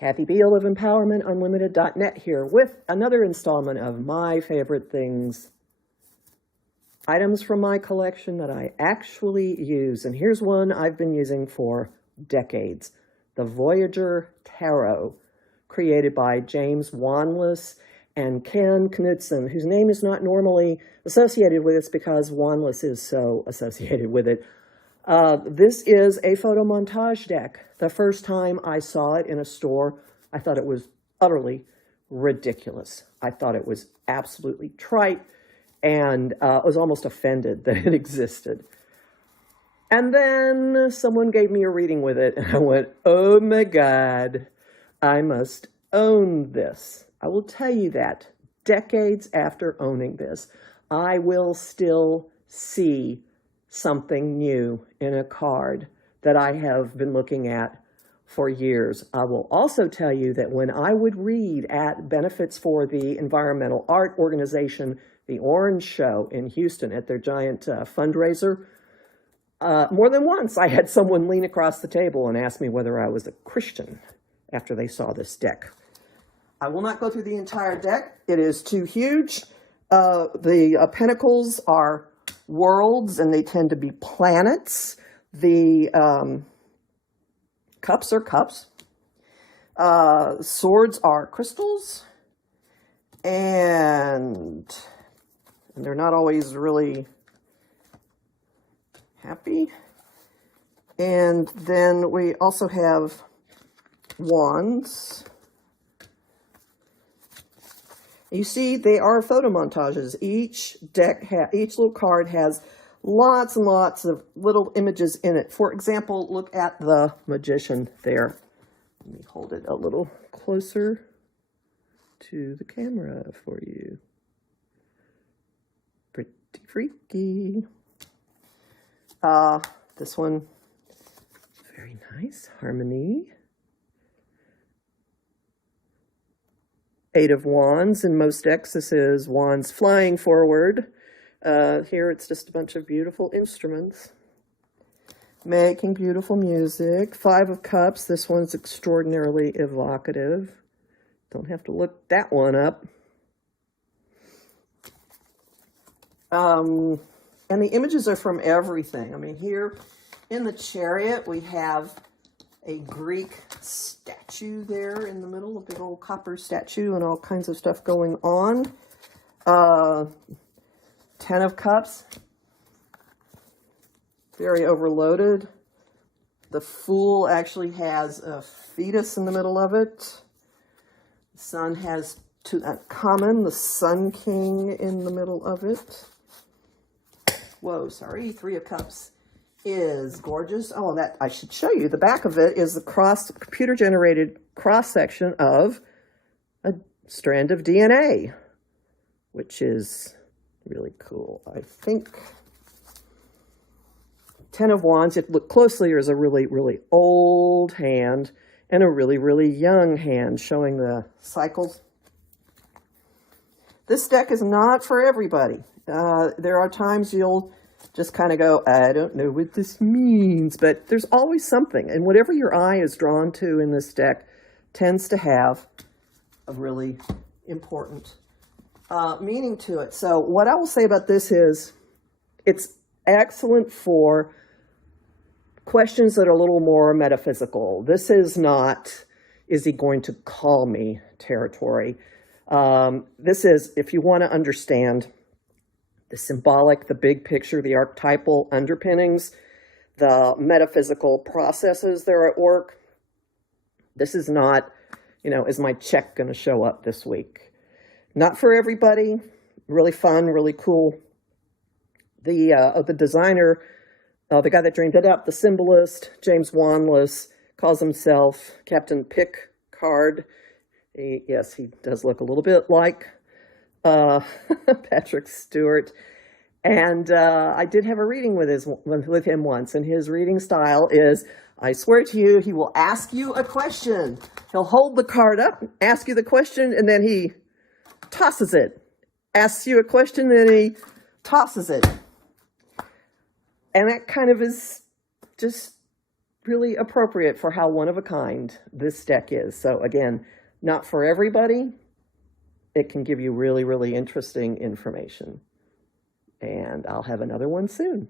Kathy Biehl of EmpowermentUnlimited.net here with another installment of my favorite things, items from my collection that I actually use. And here's one I've been using for decades, the Voyager Tarot, created by James Wanless and Ken Knudsen, whose name is not normally associated with this because Wanless is so associated with it. This is a photo montage deck. The first time I saw it in a store, I thought it was utterly ridiculous. I thought it was absolutely trite and was almost offended that it existed. And then someone gave me a reading with it, and I went, oh my God, I must own this. I will tell you that decades after owning this, I will still see something new in a card that I have been looking at for years. I will also tell you that when I would read at benefits for the environmental art organization, the Orange Show in Houston at their giant fundraiser, more than once I had someone lean across the table and ask me whether I was a Christian after they saw this deck. I will not go through the entire deck. It is too huge. The pentacles are worlds, and they tend to be planets. The cups are cups. Swords are crystals, and they're not always really happy. And then we also have wands. You see, they are photo montages. Each little card has lots and lots of little images in it. For example, look at the magician there. Let me hold it a little closer to the camera for you. Pretty freaky. This one, very nice. Harmony. Eight of Wands. In most decks, this is wands flying forward. Here, it's just a bunch of beautiful instruments making beautiful music. Five of Cups. This one's extraordinarily evocative. Don't have to look that one up. And the images are from everything. I mean, here in the Chariot, we have a Greek statue there in the middle, a big old copper statue, and all kinds of stuff going on. 10 of Cups, very overloaded. The Fool actually has a fetus in the middle of it. The Sun has common, the Sun King in the middle of it. Whoa, sorry, 3 of Cups is gorgeous. Oh, that I should show you. The back of it is the computer-generated cross-section of a strand of DNA, which is really cool. I think 10 of Wands, if you look closely, is a really, really old hand and a really, really young hand, showing the cycles. This deck is not for everybody. There are times you'll just kind of go, I don't know what this means, but there's always something. And whatever your eye is drawn to in this deck tends to have a really important meaning to it. So what I will say about this is it's excellent for questions that are a little more metaphysical. This is not, is he going to call me territory? This is, if you want to understand the symbolic, the big picture, the archetypal underpinnings, the metaphysical processes that are at work. This is not, is my check going to show up this week? Not for everybody. Really fun, really cool. The designer, the guy that dreamed it up, the symbolist, James Wanless, calls himself Captain Picard. Yes, he does look a little bit like Patrick Stewart. And I did have a reading with him once, and his reading style is, I swear to you, he will ask you a question. He'll hold the card up, ask you the question, and then he tosses it. Asks you a question, then he tosses it. And that kind of is just really appropriate for how one-of-a-kind this deck is. So again, not for everybody. It can give you really, really interesting information. And I'll have another one soon.